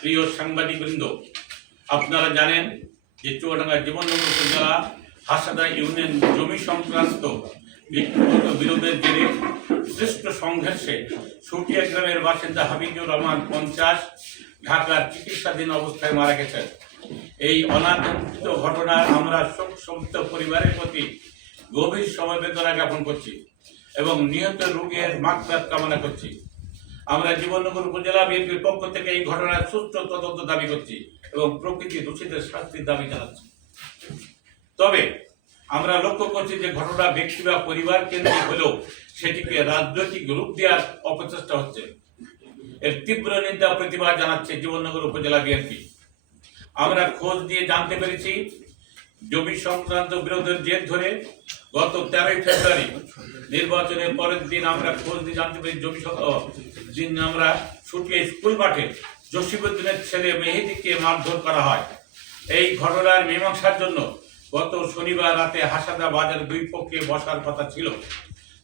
প্রিয় সাংবাদিকবৃন্দ, আপনারা জানেন যে চুয়াডাঙ্গা জীবননগর উপজেলা হাসাদা ইউনিয়ন জমি সংক্রান্ত ব্যক্তিগত বিরোধের জেরে সৃষ্ট সংঘর্ষে সুটিয়া গ্রামের বাসিন্দা হাবিজুর রহমান 50 ঢাকার চিকিৎসাধীন অবস্থায় মারা গেছেন। এই অনাকাঙ্ক্ষিত ঘটনায় আমরা শোকসন্তপ্ত পরিবারের প্রতি গভীর সমবেদনা জ্ঞাপন করছি এবং নিহত রোগীর মাগফিরাত কামনা করছি। আমরা জীবননগর উপজেলা বিএনপির পক্ষ থেকে এই ঘটনার সুষ্ঠু তদন্ত দাবি করছি এবং প্রকৃত দোষীদের শাস্তির দাবি জানাচ্ছি। তবে আমরা লক্ষ্য করছি যে ঘটনা ব্যক্তি বা পরিবার কেন্দ্রিক হলেও সেটিকে রাজনৈতিক রূপ দেওয়ার অপচেষ্টা হচ্ছে। এর তীব্র নিন্দা প্রতিবাদ জানাচ্ছে জীবননগর উপজেলা বিএনপি। আমরা খোঁজ দিয়ে জানতে পেরেছি জমি সংক্রান্ত বিরোধের জের ধরে গত 13 ফেব্রুয়ারি নির্বাচনের পরের দিন আমরা খোঁজ দিয়ে জানতে পারি দিন আমরা সুটিয়া স্কুল মাঠে জসিমউদ্দিনের ছেলে মেহেদীকে মারধর করা হয়। এই ঘটনার মীমাংসার জন্য গত শনিবার রাতে হাসাদা বাজার দুই পক্ষে বসার কথা ছিল,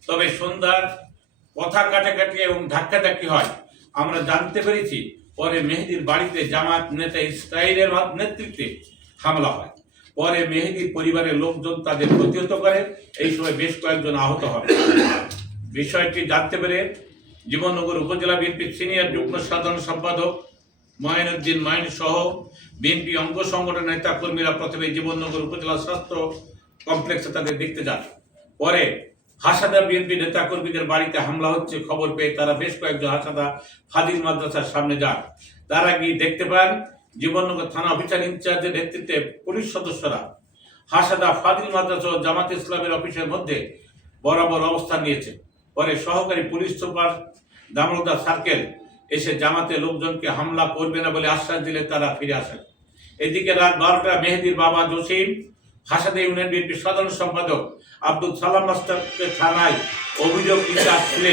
তবে সন্ধ্যার কথা কাটাকাটি এবং ধাক্কাধাক্কি হয়। আমরা জানতে পেরেছি পরে মেহেদীর বাড়িতে জামাত নেতা ইসরাইলের নেতৃত্বে হামলা হয়। পরে মেহেদীর পরিবারের লোকজন তাদের প্রতিহত করে। এই সময় বেশ কয়েকজন আহত হয়। বিষয়টি জানতে পেরে জীবননগর উপজেলা বিএনপির সিনিয়র যুগ্ম সাধারণ সম্পাদক মঈনুদ্দিন মাইন সহ বিএনপি অঙ্গ সংগঠনের নেতা কর্মীরা প্রথমে জীবননগর উপজেলা স্বাস্থ্য কমপ্লেক্সে তাদের দেখতে যান। পরে হাসাদা বিএনপি নেতা কর্মীদের বাড়িতে হামলা হচ্ছে খবর পেয়ে তারা বেশ কয়েকজন হাসাদা ফাজিল মাদ্রাসার সামনে যান। তারা গিয়ে দেখতে পান জীবননগর থানা অফিসার ইনচার্জের নেতৃত্বে পুলিশ সদস্যরা হাসাদা ফাজিল মাদ্রাসা ও জামাত ইসলামের অফিসের মধ্যে বরাবর অবস্থান নিয়েছে। পরে সহকারী পুলিশ সুপার দামোদর সার্কেল এসে জামাতে লোকজনকে হামলা করবে না বলে আশ্বাস দিলে তারা ফিরে আসেন। এদিকে রাত 12টা মেহেদীর বাবা জসিম হাসাদা ইউনিয়ন বিএনপির সাধারণ সম্পাদক আব্দুল সালাম মাস্টারকে থানায় অভিযোগ দিতে আসলে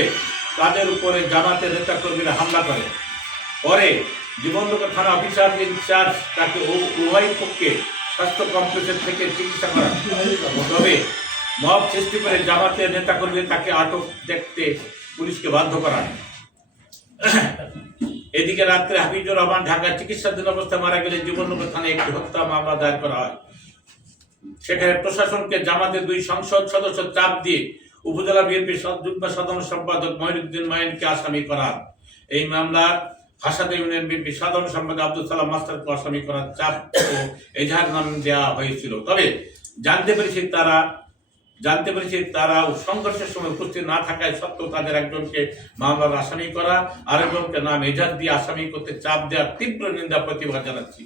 তাদের উপরে জামাতের নেতা কর্মীরা হামলা করে। পরে জীবননগর থানা অফিসার ইনচার্জ তাকে উভয় পক্ষে স্বাস্থ্য কমপ্লেক্স থেকে চিকিৎসা করান। তবে মব সৃষ্টি করে জামাতের নেতা কর্মী তাকে আটক দেখতে পুলিশকে বাধ্য করান। এদিকে রাত্রে হাবিজুর রহমান ঢাকার চিকিৎসাধীন অবস্থায় মারা গেলে জীবননগর থানায় একটি হত্যা মামলা দায়ের করা হয়। সেখানে প্রশাসনকে জামাতের দুই সংসদ সদস্য চাপ দিয়ে উপজেলা বিএনপির যুগ্ম সাধারণ সম্পাদক মঈনুদ্দিন মাইনকে আসামি করার এই মামলার হাসাদা ইউনিয়ন বিএনপি সাধারণ সম্পাদক আব্দুল সালাম মাস্টারকে আসামি করার চাপ ও এজাহারনাম দেওয়া হয়েছিল। তবে জানতে পেরেছি তারা সংঘর্ষের সময় উপস্থিত না থাকায় সত্ত্বেও তাদের একজনকে মামলার আসামি করা, আরেকজনকে নাম এজাহার দিয়ে আসামি করতে চাপ দেওয়ার তীব্র নিন্দা প্রতিবাদ জানাচ্ছি।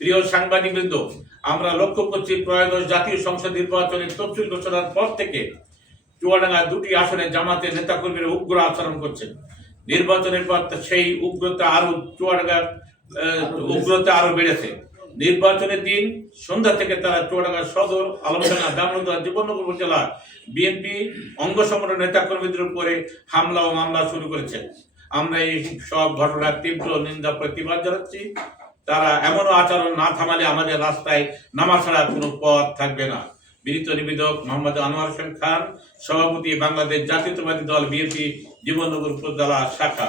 প্রিয় সাংবাদিকবৃন্দ, আমরা লক্ষ্য করছি ত্রয়োদশ জাতীয় সংসদ নির্বাচনের তফসিল ঘোষণার পর থেকে চুয়াডাঙ্গার দুটি আসনে জামাতের নেতাকর্মীরা উগ্র আচরণ করছেন। নির্বাচনের পর সেই উগ্রতা আরো বেড়েছে। নির্বাচনের দিন সন্ধ্যা থেকে তারা চুয়াডাঙ্গা সদর, আলমডাঙ্গা, দামোদর, জীবননগর উপজেলা বিএনপি অঙ্গ সংগঠনের নেতাকর্মীদের উপরে হামলা ও মামলা শুরু করেছে। আমরা এই সব ঘটনার তীব্র নিন্দা প্রতিবাদ জানাচ্ছি। তারা এমনও আচরণ না থামালে আমাদের রাস্তায় নামা ছাড়া কোনো পথ থাকবে না। বিনীত নিবেদক মোহাম্মদ আনোয়ার হোসেন খান, সভাপতি, বাংলাদেশ জাতীয়তাবাদী দল বিএনপি জীবননগর উপজেলা শাখা।